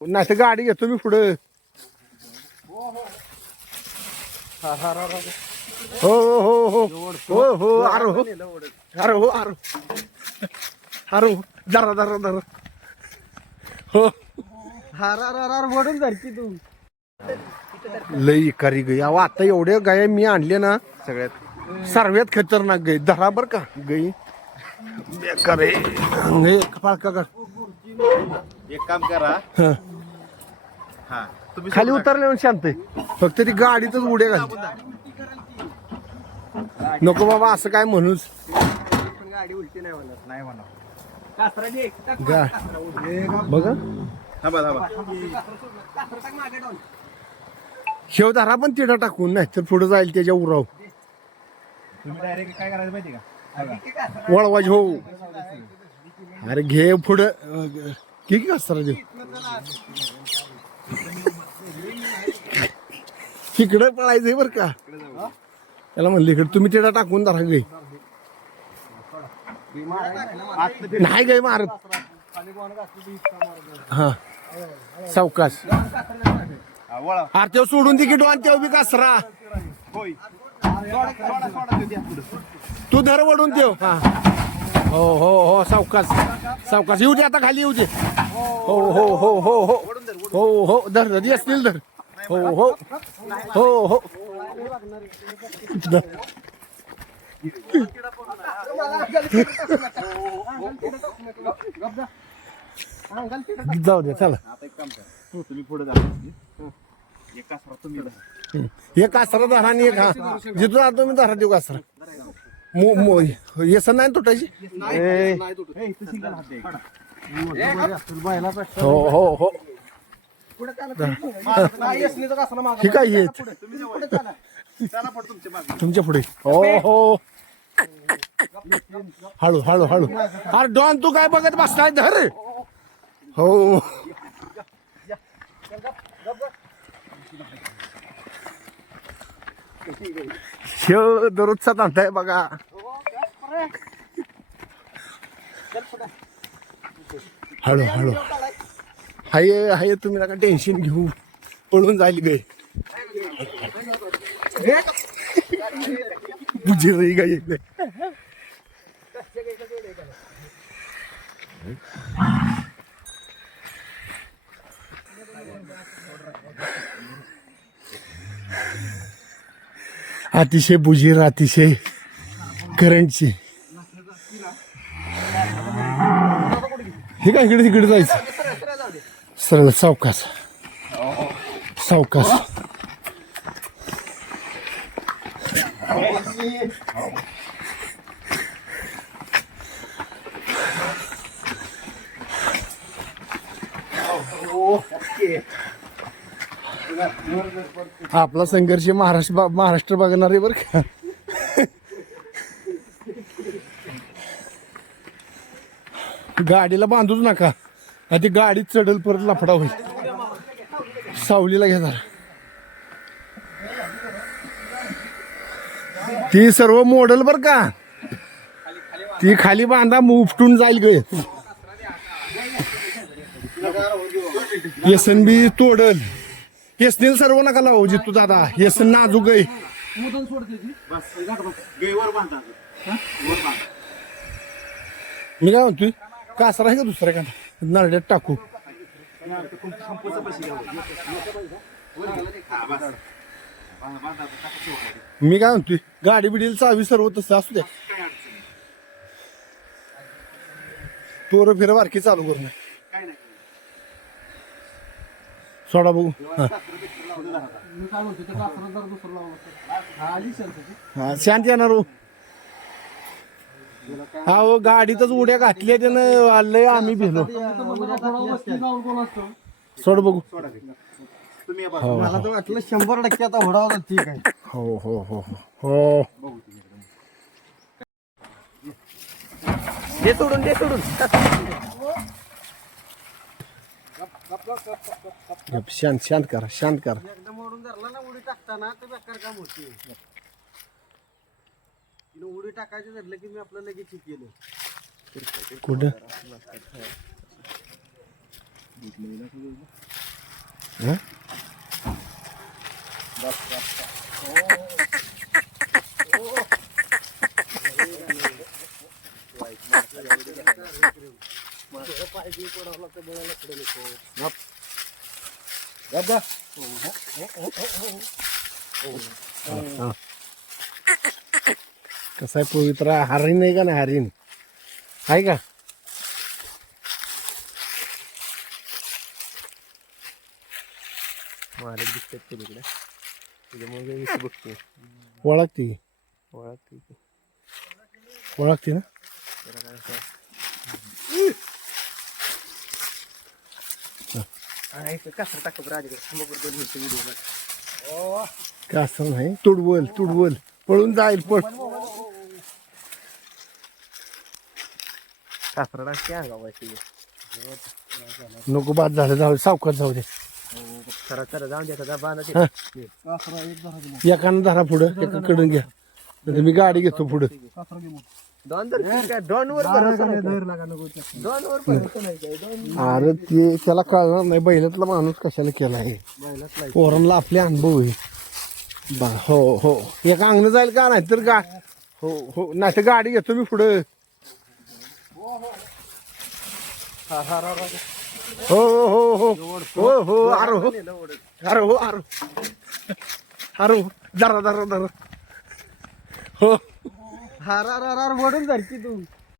नाही तर गाडी घेतो मी पुढं. हो हो हो हो हो अरे हो अरे हो अरे अरे जरा जरा जरा हो वडून धरती तू. लई करी गई अहो आता एवढ्या गाया मी आणले ना सगळ्यात सर्वात खतरनाक गाई धरा बर का गाई बेकार आहे. एक काम करा. हं. हा तुम्ही खाली उतरल्यावर शांत आहे फक्त ती गाडीतच उड्या घालते. नको बाबा असं काय म्हणूच गाडी उलटी नाही म्हणत. नाही म्हणा. बघा थांबा थांबा. शेव धरा पण तिडा टाकून नाही तर पुढे जाईल त्याच्या उराव तुम्ही डायरेक्ट काय करायचं माहिती का? वळवाज हो. अरे घे पुढं किती कसं देऊ इकडे पळायचंय बर का त्याला म्हणलं इकडे तुम्ही तिडा टाकून धरा गाई नाही गाई मारत. हा सावकाश वळा. अरे तेव्हा सोडून तिकीट वान तेव्हा बी कसरा होय. सोडा सोडा सोडा ते द्या पुढं. तू धर वडून देव. हा हो हो हो सावकाश सावकाश येऊ दे आता खाली येऊ दे. हो हो हो हो हो हो हो धर धर असतील धर. हो हो हो हो जाऊ दे चला. आता एक काम करा. तुम्ही पुढे जा. एक कासरा तुम्ही धरा. एक कासरा धरा आणि एक हा जिथून आता तुम्ही धरा देऊ कासरा येसन नाही तुटायची. हो हो हो ठीक आहे येत तुमच्या पुढे. हो हो हळू हळू हळू. अरे डॉन तू काय बघत बसलाय धर. हो शेव दररोजचा तांता आहे बघा. हळू हळू हाय हाय तुम्ही नका टेन्शन घेऊ पळून जाईल गे. बुजी रही गाई एक अतिशय बुजीर अतिशय करंटची. हे काय इकडे तिकडे जायचं सरळ सावकाश सावकाश. आपला संघर्ष महाराष्ट्र बघणार आहे बर का. गाडीला बांधूच नका ती गाडीत चढल परत लफडा होईल. सावलीला घ्या जरा. ती सर्व मॉडेल बर का ती खाली बांधा उपटून जाईल गे. येसन बी तोडल येसनील सर्व नका लावू जितू दादा येसन नाजूक आहे. मी काय म्हणतोय कासरा आहे का दुसऱ्या का नरड्यात टाकू. मी काय म्हणतोय गाडी बिडील चावी सर्व तसं असू द्या. तोर फिर बारकी चालू करू नये. सोडा बघू. हा शांत येणार हो. हा हो गाडीतच उड्या घातल्या त्यानं लय आम्ही भिलो. सोड बघू. मला तर वाटलं 100% आता होडावं ठीक आहे. हो हो हो हो दे सोडून दे सोडून. शांत शांत करा शांत करा. एकदम ओढून धरला ना उडी टाकताना तर बेकार काम होते. उडी टाकायचं धरलं की मी आपलं लगेच चूक केलं. कुठं हं? कसं आहे पवित्र हरिण आहे का ना हरिण आहे का मारत दिसतात तिकडे त्याच्यामुळे बघतो ओळखते ओळखते ओळखते ना कसं टाकतो राजकडे का असं नाही तुडवल तुडवल पळून जाईल पळ कासरा टाकते अंगावायची नको बाद झालं जाऊ दे, सावकाश जाऊ दे चला चला जाऊन द्या बांधा हा. कासरा एक धरा एकानं धरा पुढं एकाकडून घ्या नाही मी गाडी घेतो पुढं दोन वर दोन वर अरे ते त्याला कळणार नाही बैलातला माणूस कशाला केला आहे पोरांना आपले अनुभव आहे हो हो एका अंगण जाईल का नाही तर गा हो हो नाही तर गाडी घेतो मी पुढं हो हो हो हो हो हो अरे हो अरे हो अरे अरे जरा जरा जरा हो हार वडून धरती तू